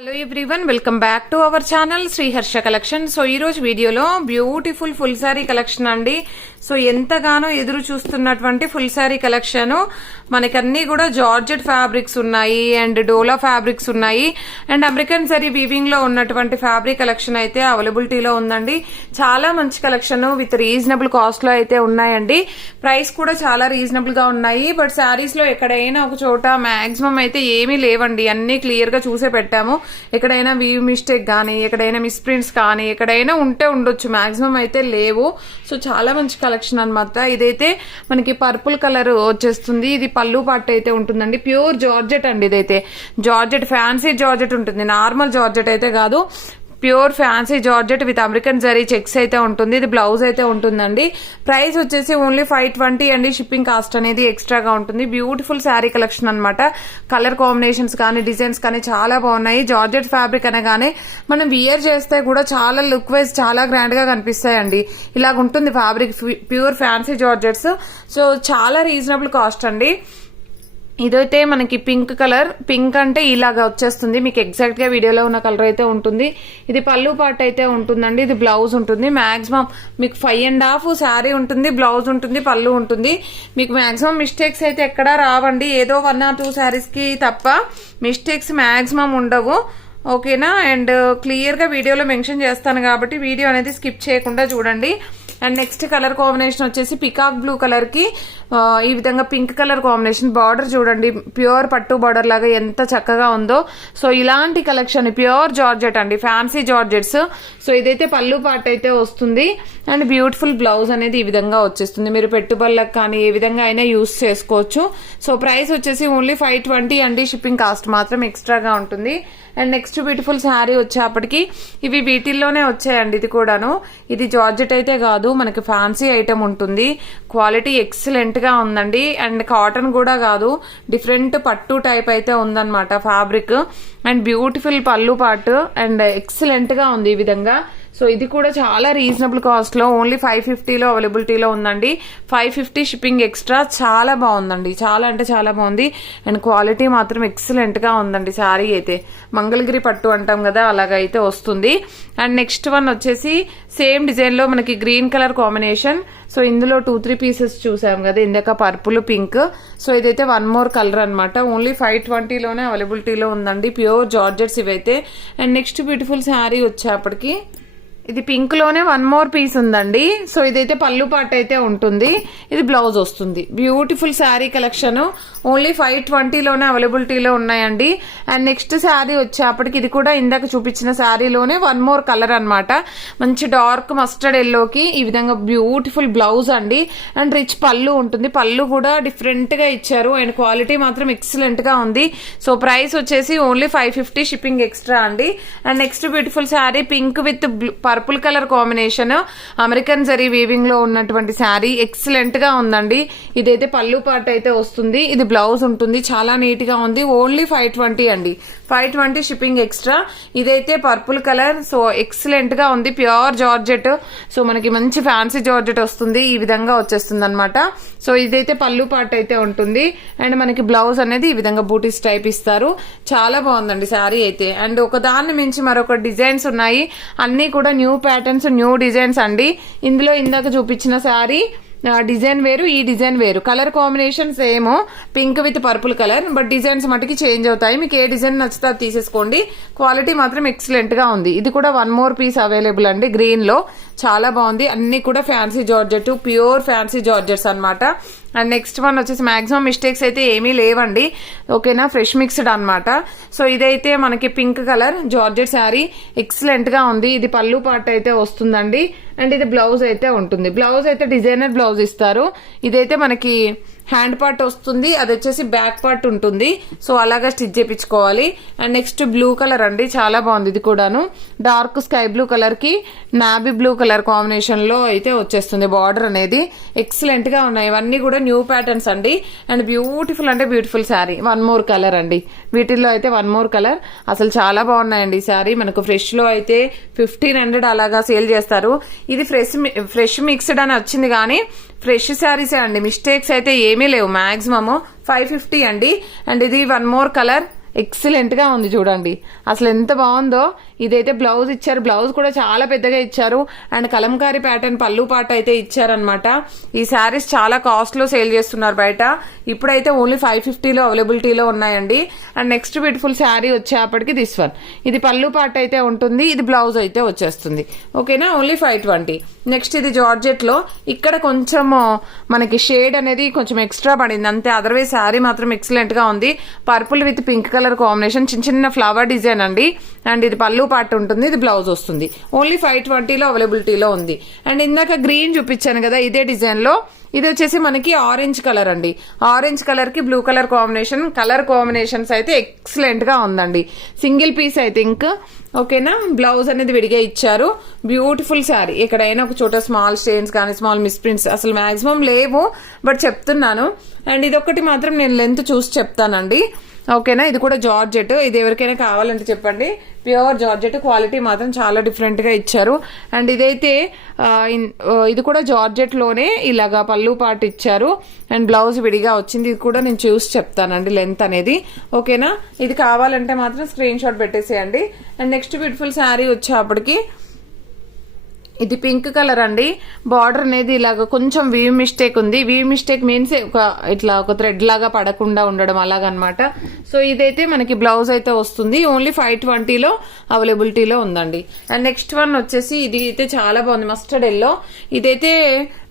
Hello everyone, welcome back to our channel Shri Harsha collection. So ఈ రోజు వీడియోలో బ్యూటిఫుల్ ఫుల్ సారీ కలెక్షన్ అండి. సో ఎంతగానో ఎదురు చూస్తున్నటువంటి ఫుల్ సారీ కలెక్షన్. మనకి అన్ని కూడా జార్జెట్ ఫ్యాబ్రిక్స్ ఉన్నాయి అండ్ డోలా ఫ్యాబ్రిక్స్ ఉన్నాయి అండ్ అమెరికన్ జరీ వీవింగ్ లో ఉన్నటువంటి ఫ్యాబ్రిక్ కలెక్షన్ అయితే అవైలబిలిటీలో ఉందండి. చాలా మంచి కలెక్షన్ విత్ రీజనబుల్ కాస్ట్ లో అయితే ఉన్నాయండి. ప్రైస్ కూడా చాలా రీజనబుల్ గా ఉన్నాయి. బట్ శారీస్ లో ఎక్కడైనా ఒక చోట మాక్సిమం అయితే ఏమీ లేవండి, అన్ని క్లియర్ గా చూసే పెట్టాము. ఎక్కడైనా వీవ్ మిస్టేక్ కానీ, ఎక్కడైనా మిస్ప్రింట్స్ కానీ, ఎక్కడైనా ఉంటే ఉండొచ్చు, మాక్సిమం అయితే లేవు. సో చాలా మంచి కలెక్షన్ అనమాట. ఇదైతే మనకి పర్పుల్ కలర్ వచ్చేస్తుంది. ఇది పళ్ళు పార్ట్ అయితే ఉంటుందండి. ప్యూర్ జార్జెట్ అండి. ఇదైతే జార్జెట్, ఫ్యాన్సీ జార్జెట్ ఉంటుంది, నార్మల్ జార్జెట్ అయితే కాదు. Pure fancy georgette with American zari checks అయితే ఉంటుంది. ఇది బ్లౌజ్ అయితే ఉంటుందండి. ప్రైస్ వచ్చేసి ఓన్లీ 520 అండి. షిప్పింగ్ కాస్ట్ అనేది ఎక్స్ట్రాగా ఉంటుంది. బ్యూటిఫుల్ శారీ కలెక్షన్ అనమాట. కలర్ కాంబినేషన్స్ కానీ, డిజైన్స్ కానీ చాలా బాగున్నాయి. జార్జెట్ ఫ్యాబ్రిక్ అనగానే మనం వియర్ చేస్తే కూడా చాలా లుక్ వైజ్ చాలా గ్రాండ్ గా కనిపిస్తాయండి. ఇలాగ ఉంటుంది fabric, pure fancy georgettes. So చాలా రీజనబుల్ కాస్ట్ అండి. ఇదైతే మనకి పింక్ కలర్, పింక్ అంటే ఇలాగా వచ్చేస్తుంది. మీకు ఎగ్జాక్ట్ గా వీడియోలో ఉన్న కలర్ అయితే ఉంటుంది. ఇది పళ్ళు పార్ట్ అయితే ఉంటుందండి. ఇది బ్లౌజ్ ఉంటుంది. మాక్సిమం మీకు 5.5 శారీ ఉంటుంది, బ్లౌజ్ ఉంటుంది, పళ్ళు ఉంటుంది. మీకు మాక్సిమం మిస్టేక్స్ అయితే ఎక్కడా రావండి. ఏదో 1 or 2 శారీస్ కి తప్ప మిస్టేక్స్ మాక్సిమం ఉండవు. ఓకేనా? అండ్ క్లియర్ గా వీడియోలో మెన్షన్ చేస్తాను కాబట్టి వీడియో అనేది స్కిప్ చేయకుండా చూడండి. అండ్ నెక్స్ట్ కలర్ కాంబినేషన్ వచ్చేసి పికాక్ బ్లూ కలర్ కి ఈ విధంగా పింక్ కలర్ కాంబినేషన్. బార్డర్ చూడండి, ప్యూర్ పట్టు బార్డర్ లాగా ఎంత చక్కగా ఉందో. సో ఇలాంటి కలెక్షన్ ప్యూర్ జార్జెట్ అండి, ఫ్యాన్సీ జార్జెట్స్. సో ఇదైతే పళ్ళు పార్ట్ అయితే వస్తుంది అండ్ బ్యూటిఫుల్ బ్లౌజ్ అనేది ఈ విధంగా వచ్చేస్తుంది. మీరు పెట్టుబడులకు కానీ ఏ విధంగా అయినా యూస్ చేసుకోవచ్చు. సో ప్రైస్ వచ్చేసి ఓన్లీ 520 అండి. షిప్పింగ్ కాస్ట్ మాత్రం ఎక్స్ట్రాగా ఉంటుంది. అండ్ నెక్స్ట్ బ్యూటిఫుల్ శారీ వచ్చేప్పటికి ఇవి వీటిల్లోనే వచ్చాయండి. ఇది కూడాను, ఇది జార్జెట్ అయితే కాదు, మనకి ఫ్యాన్సీ ఐటమ్ ఉంటుంది. క్వాలిటీ ఎక్సలెంట్ గా ఉందండి. అండ్ కాటన్ కూడా కాదు, డిఫరెంట్ పట్టు టైప్ అయితే ఉందన్నమాట ఫ్యాబ్రిక్. అండ్ బ్యూటిఫుల్ పళ్ళు పార్ట్ అండ్ ఎక్సలెంట్ గా ఉంది ఈ విధంగా. సో ఇది కూడా చాలా రీజనబుల్ కాస్ట్ లో ఓన్లీ 550లో అవైలబిలిటీలో ఉందండి. 550 షిప్పింగ్ ఎక్స్ట్రా. చాలా బాగుందండి, చాలా అంటే చాలా బాగుంది. అండ్ క్వాలిటీ మాత్రం ఎక్సలెంట్ గా ఉందండి. శారీ అయితే మంగళగిరి పట్టు అంటాం కదా, అలాగైతే వస్తుంది. అండ్ నెక్స్ట్ వన్ వచ్చేసి సేమ్ డిజైన్ లో మనకి గ్రీన్ కలర్ కాంబినేషన్. సో ఇందులో 2-3 పీసెస్ చూసాం కదా ఇందాక, పర్పుల్, పింక్. సో ఇదైతే 1 more కలర్ అనమాట. ఓన్లీ 520లోనే అవైలబిలిటీలో ఉందండి. ప్యూర్ జార్జెట్స్ ఇవైతే. అండ్ నెక్స్ట్ బ్యూటిఫుల్ శారీ వచ్చేప్పటికి ఇది పింక్ లోనే 1 more పీస్ ఉందండి. సో ఇదైతే పళ్ళు పార్ట్ అయితే ఉంటుంది, ఇది బ్లౌజ్ వస్తుంది. బ్యూటిఫుల్ శారీ కలెక్షన్ ఓన్లీ 520లోనే అవైలబిలిటీలో ఉన్నాయండి. అండ్ నెక్స్ట్ శారీ వచ్చేప్పటికి ఇది కూడా ఇందాక చూపించిన శారీలోనే 1 more కలర్ అనమాట. మంచి డార్క్ మస్టర్డ్ ఎల్లోకి ఈ విధంగా బ్యూటిఫుల్ బ్లౌజ్ అండి. అండ్ రిచ్ పళ్ళు ఉంటుంది. పళ్ళు కూడా డిఫరెంట్ గా ఇచ్చారు అండ్ క్వాలిటీ మాత్రం ఎక్సలెంట్ గా ఉంది. సో ప్రైస్ వచ్చేసి ఓన్లీ 550 షిప్పింగ్ ఎక్స్ట్రా అండి. And next beautiful sari pink with purple colour combination, American zari weaving లో ఉన్నటువంటి శారీ ఎక్సలెంట్ గా ఉందండి. ఇదైతే పళ్ళు పార్ట్ అయితే వస్తుంది, ఇది బ్లౌజ్ ఉంటుంది. చాలా నీట్ గా ఉంది. ఓన్లీ 520 అండి. 520 షిప్పింగ్ ఎక్స్ట్రా. ఇదైతే పర్పుల్ కలర్. సో ఎక్సలెంట్ గా ఉంది. Pure georgette. సో మనకి మంచి ఫ్యాన్సీ జార్జెట్ వస్తుంది, ఈ విధంగా వచ్చేస్తుంది అనమాట. సో ఇదైతే పళ్ళు పార్ట్ అయితే ఉంటుంది అండ్ మనకి బ్లౌజ్ అనేది ఈ విధంగా బూటీస్ టైప్ ఇస్తారు. చాలా బాగుందండి శారీ అయితే. అండ్ ఒక దాన్ని మించి మరొక డిజైన్స్ ఉన్నాయి. అన్ని కూడా న్యూ ప్యాటర్న్స్, న్యూ డిజైన్స్ అండి. ఇందులో ఇందాక చూపించిన శారీ డిజైన్ వేరు, ఈ డిజైన్ వేరు. Colour combination same, pink with purple colour. But designs మటుకి చేంజ్ అవుతాయి. మీకు ఏ డిజైన్ నచ్చితే అది తీసేసుకోండి. క్వాలిటీ మాత్రం ఎక్సలెంట్ గా ఉంది. ఇది కూడా 1 more పీస్ అవైలబుల్ అండి గ్రీన్ లో. చాలా బాగుంది. అన్ని కూడా fancy georgette, pure fancy georgettes అనమాట. అండ్ నెక్స్ట్ వన్ వచ్చేసి మాక్సిమం మిస్టేక్స్ అయితే ఏమీ లేవండి. ఓకేనా? ఫ్రెష్ మిక్స్డ్ అనమాట. సో ఇదైతే మనకి pink colour georgette sari excellent గా ఉంది. ఇది పళ్ళు పార్ట్ అయితే వస్తుందండి అండ్ ఇది బ్లౌజ్ అయితే ఉంటుంది. బ్లౌజ్ అయితే డిజైనర్ బ్లౌజ్ ఇస్తారు. ఇదైతే మనకి హ్యాండ్ పార్ట్ వస్తుంది, అది వచ్చేసి బ్యాక్ పార్ట్ ఉంటుంది. సో అలాగా స్టిచ్ చేయించుకోవాలి. అండ్ నెక్స్ట్ బ్లూ కలర్ అండి, చాలా బాగుంది. ఇది కూడాను డార్క్ స్కై బ్లూ కలర్ కి నాబీ బ్లూ కలర్ కాంబినేషన్ లో అయితే వచ్చేస్తుంది బార్డర్ అనేది. ఎక్సలెంట్ గా ఉన్నాయి. ఇవన్నీ కూడా న్యూ ప్యాటర్న్స్ అండి. అండ్ బ్యూటిఫుల్ అంటే బ్యూటిఫుల్ శారీ. 1 more కలర్ అండి. వీటిల్లో అయితే 1 more కలర్. అసలు చాలా బాగున్నాయండి ఈ శారీ. మనకు ఫ్రెష్ లో అయితే 1500 అలాగా సేల్ చేస్తారు. ఇది ఫ్రెష్ మిక్స్డ్ అని వచ్చింది కానీ ఫ్రెష్ శారీసే అండి. మిస్టేక్స్ అయితే ఏమీ లేవు. మాక్సిమం 550 అండి. అండ్ ఇది 1 more కలర్. ఎక్సలెంట్ గా ఉంది చూడండి, అసలు ఎంత బాగుందో. ఇదైతే బ్లౌజ్ ఇచ్చారు, బ్లౌజ్ కూడా చాలా పెద్దగా ఇచ్చారు. అండ్ కలంకారీ ప్యాటర్న్ పళ్ళు పాట అయితే ఇచ్చారనమాట. ఈ శారీస్ చాలా కాస్ట్ లో సేల్ చేస్తున్నారు బయట. ఇప్పుడైతే ఓన్లీ 550లో అవైలబిలిటీలో ఉన్నాయండి. అండ్ నెక్స్ట్ బ్యూటిఫుల్ శారీ వచ్చేప్పటికి దిస్ వన్. ఇది పళ్ళు పాట అయితే ఉంటుంది, ఇది బ్లౌజ్ అయితే వచ్చేస్తుంది. ఓకేనా, ఓన్లీ 520. నెక్స్ట్ ఇది జార్జెట్ లో, ఇక్కడ కొంచెం మనకి షేడ్ అనేది కొంచెం ఎక్స్ట్రా పడింది అంతే, అదర్వైజ్ శారీ మాత్రం ఎక్సలెంట్ గా ఉంది. Purple with pink colour combination, చిన్న చిన్న ఫ్లవర్ డిజైన్ అండి. అండ్ ఇది పళ్ళు పార్ట్ ఉంటుంది, ఇది బ్లౌజ్ వస్తుంది. ఓన్లీ 520లో అవైలబిలిటీలో ఉంది. అండ్ ఇందాక గ్రీన్ చూపించాను కదా, ఇదే డిజైన్ లో ఇది వచ్చేసి మనకి ఆరెంజ్ కలర్ అండి. ఆరెంజ్ కలర్ కి blue colour combination, colour combinations అయితే ఎక్సలెంట్ గా ఉందండి. Single peace I think. ఓకేనా, బ్లౌజ్ అనేది విడిగా ఇచ్చారు. బ్యూటిఫుల్ శారీ. ఎక్కడైనా ఒక చోట స్మాల్ స్టెయిన్స్ కానీ స్మాల్ మిస్ప్రింట్స్ అసలు మాక్సిమం లేవు, బట్ చెప్తున్నాను. అండ్ ఇదొకటి మాత్రం నేను లెంత్ చూసి చెప్తానండి. ఓకేనా, ఇది కూడా జార్జెట్. ఇది ఎవరికైనా కావాలంటే చెప్పండి. ప్యూర్ జార్జెట్, క్వాలిటీ మాత్రం చాలా డిఫరెంట్ గా ఇచ్చారు. అండ్ ఇదైతే ఇది కూడా జార్జెట్ లోనే ఇలాగా పళ్ళు పాటు ఇచ్చారు. అండ్ బ్లౌజ్ విడిగా వచ్చింది. ఇది కూడా నేను చూసి చెప్తానండి లెంత్ అనేది. ఓకేనా, ఇది కావాలంటే మాత్రం స్క్రీన్ షాట్ పెట్టేసేయండి. అండ్ నెక్స్ట్ బ్యూటిఫుల్ శారీ వచ్చేప్పటికి ఇది పింక్ కలర్ అండి. బార్డర్ అనేది ఇలాగ కొంచెం వీవ్ మిస్టేక్ ఉంది. వీవ్ మిస్టేక్ మీన్స్ ఇట్లా ఒక థ్రెడ్ లాగా పడకుండా ఉండడం అలాగనమాట. సో ఇదైతే మనకి బ్లౌజ్ అయితే వస్తుంది. ఓన్లీ 520లో అవైలబిలిటీలో ఉందండి. అండ్ నెక్స్ట్ వన్ వచ్చేసి ఇది అయితే చాలా బాగుంది, మస్టర్డ్ ఎల్లో. ఇదైతే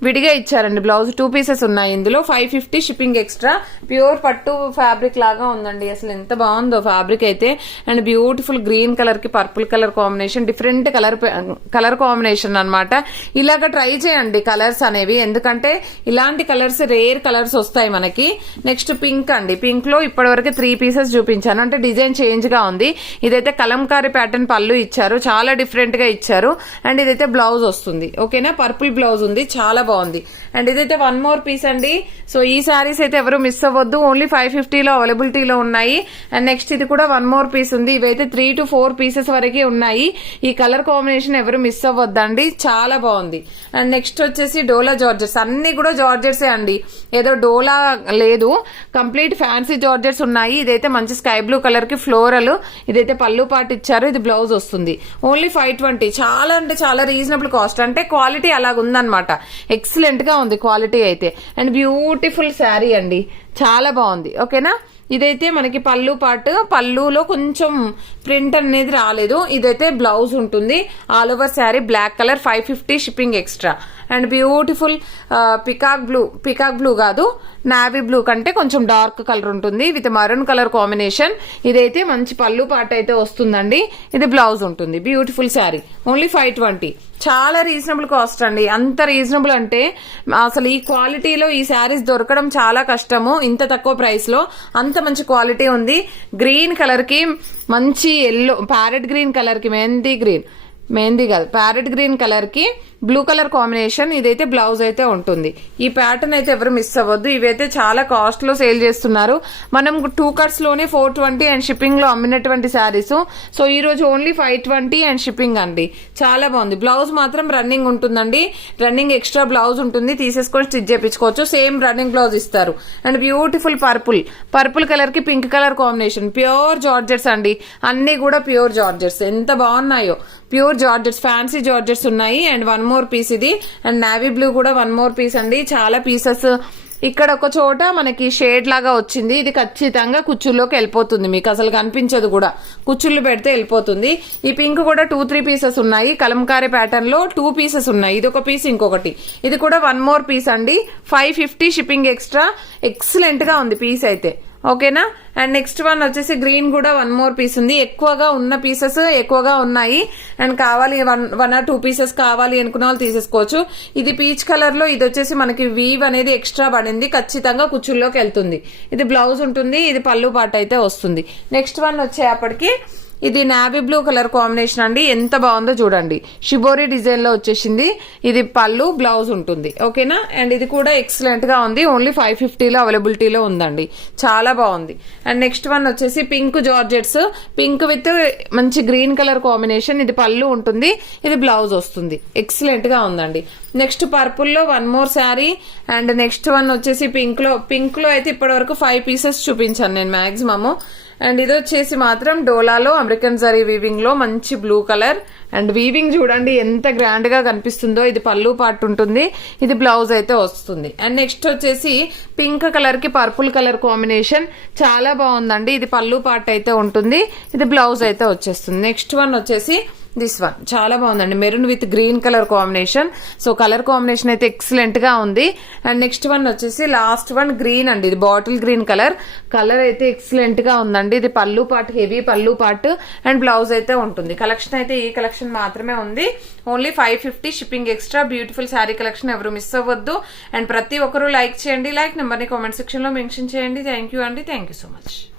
విడిగా ఇచ్చారండి బ్లౌజ్, 2 పీసెస్ ఉన్నాయి ఇందులో. 550 షిప్పింగ్ ఎక్స్ట్రా. ప్యూర్ పట్టు ఫ్యాబ్రిక్ లాగా ఉందండి, అసలు ఎంత బాగుందో ఫ్యాబ్రిక్ అయితే. అండ్ బ్యూటిఫుల్ గ్రీన్ కలర్ కి purple colour combination, different colour combination అన్నమాట. ఇలాగ ట్రై చేయండి కలర్స్ అనేవి, ఎందుకంటే ఇలాంటి కలర్స్ రేర్ కలర్స్ వస్తాయి మనకి. నెక్స్ట్ పింక్ అండి. పింక్ లో ఇప్పటి వరకు 3 పీసెస్ చూపించాను, అంటే డిజైన్ చేంజ్ గా ఉంది. ఇదైతే కలంకారీ ప్యాటర్న్ పళ్ళు ఇచ్చారు, చాలా డిఫరెంట్ గా ఇచ్చారు. అండ్ ఇదైతే బ్లౌజ్ వస్తుంది. ఓకేనా, పర్పుల్ బ్లౌజ్ ఉంది, చాలా బాగుంది. అండ్ ఇదైతే 1 మోర్ పీస్ అండి. సో ఈ శారీస్ అయితే ఎవరు మిస్ అవ్వద్దు, ఓన్లీ 550లో అవైలబిలిటీలో ఉన్నాయి. అండ్ నెక్స్ట్ ఇది కూడా 1 మోర్ పీస్ ఉంది. ఇవైతే 3 to 4 పీసెస్ వరకే ఉన్నాయి. ఈ కలర్ కాంబినేషన్ ఎవరు మిస్ అవ్వద్దండి, చాలా బాగుంది. అండ్ నెక్స్ట్ వచ్చేసి డోలా జార్జెట్స్. అన్ని కూడా జార్జెట్సే అండి, ఏదో డోలా లేదు, కంప్లీట్ ఫ్యాన్సీ జార్జెట్స్ ఉన్నాయి. ఇదైతే మంచి స్కై బ్లూ కలర్ కి ఫ్లోరల్. ఇదైతే పళ్ళు పాటు ఇచ్చారు, ఇది బ్లౌజ్ వస్తుంది. ఓన్లీ 520. చాలా అంటే చాలా రీజనబుల్ కాస్ట్, అంటే క్వాలిటీ అలాగ ఉందన్నమాట. ఎక్సలెంట్ గా ఉంది క్వాలిటీ అయితే. అండ్ బ్యూటిఫుల్ శారీ అండి, చాలా బాగుంది. ఓకేనా, ఇదైతే మనకి పళ్ళు పాటు, పళ్ళులో కొంచెం ప్రింట్ అనేది రాలేదు. ఇదైతే బ్లౌజ్ ఉంటుంది. All over sari black colour, 550 shipping extra. And beautiful peacock blue కాదు, నావీ బ్లూ కంటే కొంచెం డార్క్ కలర్ ఉంటుంది విత్ మరూన్ కలర్ కాంబినేషన్. ఇదైతే మంచి పళ్ళు పాట అయితే వస్తుందండి. ఇది బ్లౌజ్ ఉంటుంది. Beautiful sari, only 520. చాలా రీజనబుల్ కాస్ట్ అండి, అంత రీజనబుల్ అంటే అసలు ఈ క్వాలిటీలో ఈ శారీస్ దొరకడం చాలా కష్టము. ఇంత తక్కువ ప్రైస్ లో అంత మంచి క్వాలిటీ ఉంది. గ్రీన్ కలర్ కి మంచి ఎల్లో, ప్యారెట్ గ్రీన్ కలర్ కి మెహందీ కాదు, ప్యారెట్ గ్రీన్ కలర్ కి బ్లూ కలర్ కాంబినేషన్. ఇదైతే బ్లౌజ్ అయితే ఉంటుంది. ఈ ప్యాటర్న్ అయితే ఎవరు మిస్ అవ్వద్దు. ఇవైతే చాలా కాస్ట్ లో సేల్ చేస్తున్నారు. మనం 2 కట్స్ లోనే 420 అండ్ షిప్పింగ్ లో అమ్మినటువంటి శారీస్. సో ఈ రోజు ఓన్లీ 520 అండ్ షిప్పింగ్ అండి, చాలా బాగుంది. బ్లౌజ్ మాత్రం రన్నింగ్ ఉంటుందండి, రన్నింగ్ ఎక్స్ట్రా బ్లౌజ్ ఉంటుంది, తీసేసుకొని స్టిచ్ చేయించుకోవచ్చు. సేమ్ రన్నింగ్ బ్లౌజ్ ఇస్తారు. అండ్ బ్యూటిఫుల్ పర్పుల్ కలర్ కి pink colour combination. Pure georgettes అండి, అన్ని కూడా ప్యూర్ జార్జెట్స్, ఎంత బాగున్నాయో. ప్యూర్ జార్జెట్స్, ఫ్యాన్సీ జార్జెట్స్ ఉన్నాయి. అండ్ 1 మోర్ పీస్ ఇది. అండ్ నావీ బ్లూ కూడా 1 మోర్ పీస్ అండి. చాలా పీసెస్. ఇక్కడ ఒక చోట మనకి షేడ్ లాగా వచ్చింది, ఇది ఖచ్చితంగా కుచ్చుల్లోకి వెళ్ళిపోతుంది, మీకు అసలు కనిపించదు కూడా, కుచ్చుళ్ళు పెడితే వెళ్ళిపోతుంది. ఈ పింక్ కూడా 2-3 పీసెస్ ఉన్నాయి. కలంకారీ ప్యాటర్న్ లో 2 పీసెస్ ఉన్నాయి. ఇది ఒక పీస్, ఇంకొకటి. ఇది కూడా 1 మోర్ పీస్ అండి, 550 షిప్పింగ్ ఎక్స్ట్రా. ఎక్సలెంట్ గా ఉంది పీస్ అయితే. ఓకేనా, అండ్ నెక్స్ట్ వన్ వచ్చేసి గ్రీన్ కూడా 1 మోర్ పీస్ ఉంది. ఎక్కువగా ఉన్న పీసెస్ ఎక్కువగా ఉన్నాయి. అండ్ కావాలి 1 or 2 పీసెస్ కావాలి అనుకున్న వాళ్ళు తీసేసుకోవచ్చు. ఇది పీచ్ కలర్ లో, ఇది వచ్చేసి మనకి వీవ్ అనేది ఎక్స్ట్రా పడింది, ఖచ్చితంగా కుచ్చుల్లోకి వెళ్తుంది. ఇది బ్లౌజ్ ఉంటుంది, ఇది పళ్ళు పాట అయితే వస్తుంది. నెక్స్ట్ వన్ వచ్చేప్పటికి ఇది నావీ బ్లూ కలర్ కాంబినేషన్ అండి, ఎంత బాగుందో చూడండి. షిబోరి డిజైన్ లో వచ్చేసింది. ఇది పళ్ళు, బ్లౌజ్ ఉంటుంది. ఓకేనా, అండ్ ఇది కూడా ఎక్సలెంట్ గా ఉంది. ఓన్లీ 550లో అవైలబిలిటీలో ఉందండి, చాలా బాగుంది. అండ్ నెక్స్ట్ వన్ వచ్చేసి పింక్ జార్జెట్స్, పింక్ విత్ మంచి గ్రీన్ కలర్ కాంబినేషన్. ఇది పళ్ళు ఉంటుంది, ఇది బ్లౌజ్ వస్తుంది. ఎక్సలెంట్ గా ఉందండి. నెక్స్ట్ పర్పుల్ లో 1 more sari. And next one వచ్చేసి పింక్ లో అయితే ఇప్పటి వరకు 5 పీసెస్ చూపించాను నేను మాక్సిమమ్. అండ్ ఇది వచ్చేసి మాత్రం డోలాలో అమెరికన్ జరీ వీవింగ్ లో మంచి బ్లూ కలర్. అండ్ వీవింగ్ చూడండి ఎంత గ్రాండ్ గా కనిపిస్తుందో. ఇది పళ్ళు పార్ట్ ఉంటుంది, ఇది బ్లౌజ్ అయితే వస్తుంది. అండ్ నెక్స్ట్ వచ్చేసి పింక్ కలర్ కి పర్పుల్ కలర్ కాంబినేషన్ చాలా బాగుందండి. ఇది పళ్ళు పార్ట్ అయితే ఉంటుంది, ఇది బ్లౌజ్ అయితే వచ్చేస్తుంది. నెక్స్ట్ వన్ వచ్చేసి దిస్ వన్ చాలా బాగుందండి, maroon with green colour combination. So colour combination అయితే ఎక్సలెంట్ గా ఉంది. అండ్ నెక్స్ట్ వన్ వచ్చేసి లాస్ట్ వన్ గ్రీన్ అండి, ఇది బాటిల్ గ్రీన్ కలర్. కలర్ అయితే ఎక్సలెంట్ గా ఉందండి. ఇది పళ్ళు పార్ట్, హెవీ పళ్ళు పార్ట్ అండ్ బ్లౌజ్ అయితే ఉంటుంది. కలెక్షన్ అయితే ఈ కలెక్షన్ మాత్రమే ఉంది. Only 550 shipping extra. Beautiful sari collection, ఎవరు మిస్ అవ్వద్దు. అండ్ ప్రతి ఒక్కరూ లైక్ చేయండి. లైక్ నెంబర్ ని కామెంట్ సెక్షన్ లో మెన్షన్ చేయండి. థ్యాంక్ యూ అండి, థ్యాంక్ యూ సో మచ్.